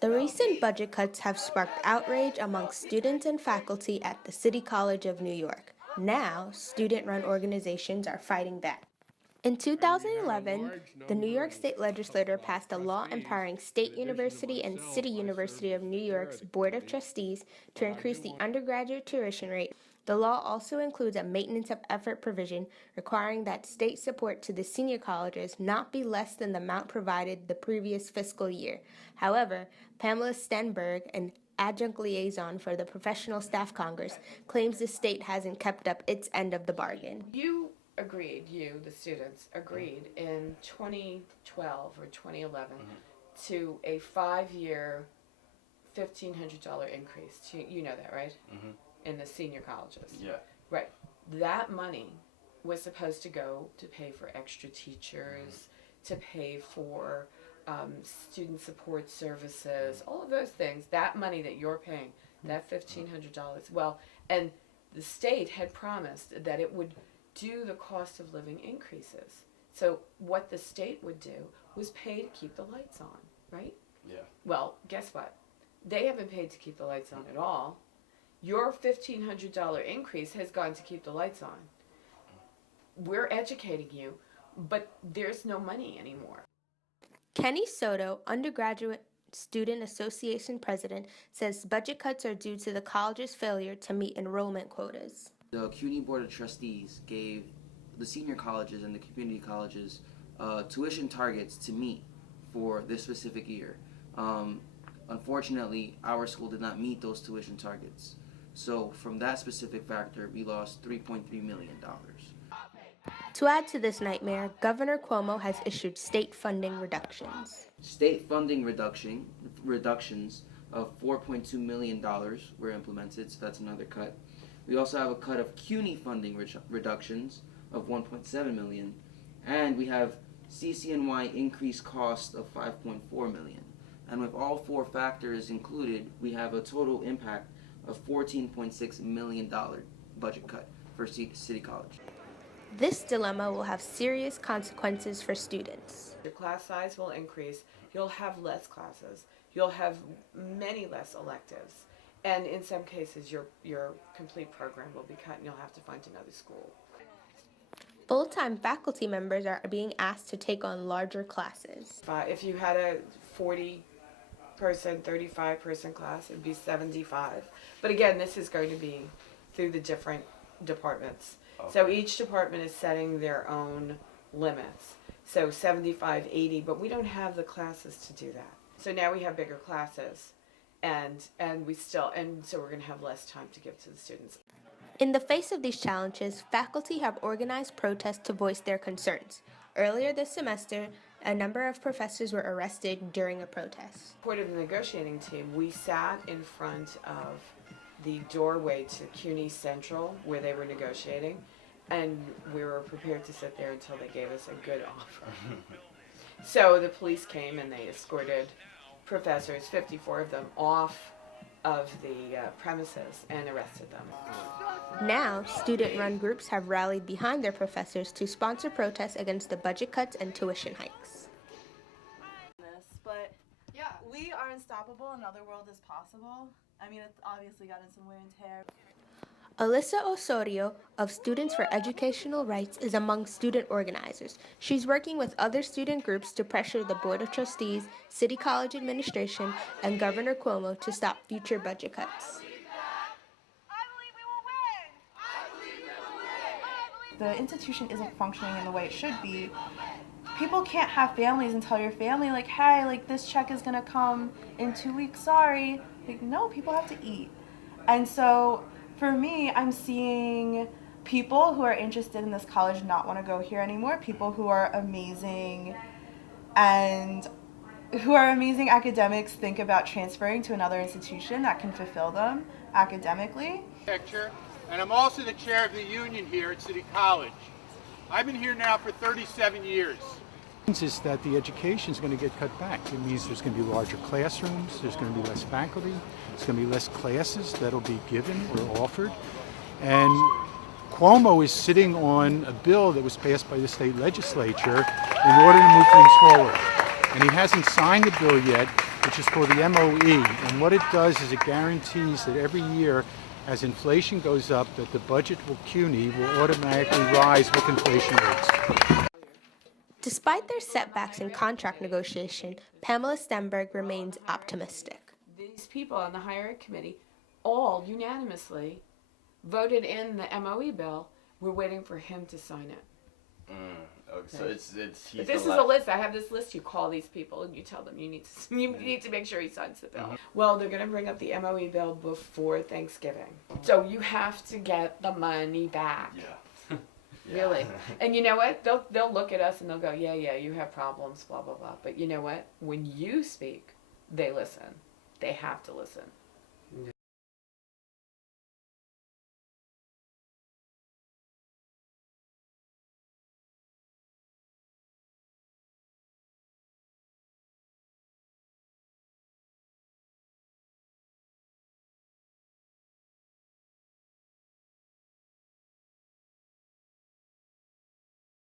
The recent budget cuts have sparked outrage among students and faculty at the City College of New York. Now, student-run organizations are fighting back. In 2011, the New York State Legislature passed a law empowering State University and City University of New York's Board of Trustees to increase the undergraduate tuition rate. The law also includes a maintenance of effort provision requiring that state support to the senior colleges not be less than the amount provided the previous fiscal year. However, Pamela Stenberg, an adjunct liaison for the Professional Staff Congress, claims the state hasn't kept up its end of the bargain. The students agreed in 2012 or 2011 to a 5-year $1,500 increase. You know that, right? In the senior colleges. Yeah. Right. That money was supposed to go to pay for extra teachers, to pay for student support services, all of those things. That money that you're paying, that $1,500. Well, and the state had promised that it would do the cost of living increases. So what the state would do was pay to keep the lights on, right? Yeah. Well, guess what? They haven't paid to keep the lights on at all. Your $1,500 increase has gone to keep the lights on. We're educating you, but there's no money anymore. Kenny Soto, Undergraduate Student Association president, says budget cuts are due to the college's failure to meet enrollment quotas. The CUNY Board of Trustees gave the senior colleges and the community colleges tuition targets to meet for this specific year. Unfortunately, our school did not meet those tuition targets. So from that specific factor, we lost $3.3 million. To add to this nightmare, Governor Cuomo has issued state funding reductions. State funding reductions of $4.2 million were implemented, so that's another cut. We also have a cut of CUNY funding reductions of $1.7 million, and we have CCNY increased cost of $5.4 million. And with all four factors included, we have a total impact of $14.6 million budget cut for City College. This dilemma will have serious consequences for students. Your class size will increase, you'll have less classes, you'll have many less electives, and in some cases your complete program will be cut and you'll have to find another school. Full-time faculty members are being asked to take on larger classes. If you had a 40-person, 35-person class, it'd be 75. But again, this is going to be through the different departments. Okay. So each department is setting their own limits. So 75, 80, but we don't have the classes to do that. So now we have bigger classes, and so we're going to have less time to give to the students. In the face of these challenges, faculty have organized protests to voice their concerns. Earlier this semester, a number of professors were arrested during a protest. Part of the negotiating team, we sat in front of the doorway to CUNY Central where they were negotiating, and we were prepared to sit there until they gave us a good offer. So the police came and they escorted professors, 54 of them, off of the premises and arrested them. Now, student-run groups have rallied behind their professors to sponsor protests against the budget cuts and tuition hikes. But yeah, we are unstoppable. Another world is possible. I mean, it's obviously gotten some wear and tear. Alyssa Osorio of Students for Educational Rights is among student organizers. She's working with other student groups to pressure the Board of Trustees, City College administration, and Governor Cuomo to stop future budget cuts. The institution isn't functioning in the way it should be. People can't have families and tell your family, like, hey, like, this check is gonna come in 2 weeks, sorry. Like, no, people have to eat. And so for me, I'm seeing people who are interested in this college not want to go here anymore, people who are amazing and who are amazing academics think about transferring to another institution that can fulfill them academically. And I'm also the chair of the union here at City College. I've been here now for 37 years. Is that the education is going to get cut back. It means there's going to be larger classrooms, there's going to be less faculty, there's going to be less classes that'll be given or offered. And Cuomo is sitting on a bill that was passed by the state legislature in order to move things forward. And he hasn't signed the bill yet, which is called the MOE. And what it does is it guarantees that every year, as inflation goes up, that the budget CUNY will automatically rise with inflation rates. Despite their setbacks in contract negotiation, Pamela Stenberg remains optimistic. These people on the higher ed committee all unanimously voted in the MOE bill. We're waiting for him to sign it. Okay. So it's But this is a list. I have this list. You call these people and you tell them you need to make sure he signs the bill. Well, they're going to bring up the MOE bill before Thanksgiving, so you have to get the money back. Yeah. Really. And you know what? They'll look at us and they'll go, yeah, you have problems, blah blah blah. But you know what? When you speak, they listen. They have to listen.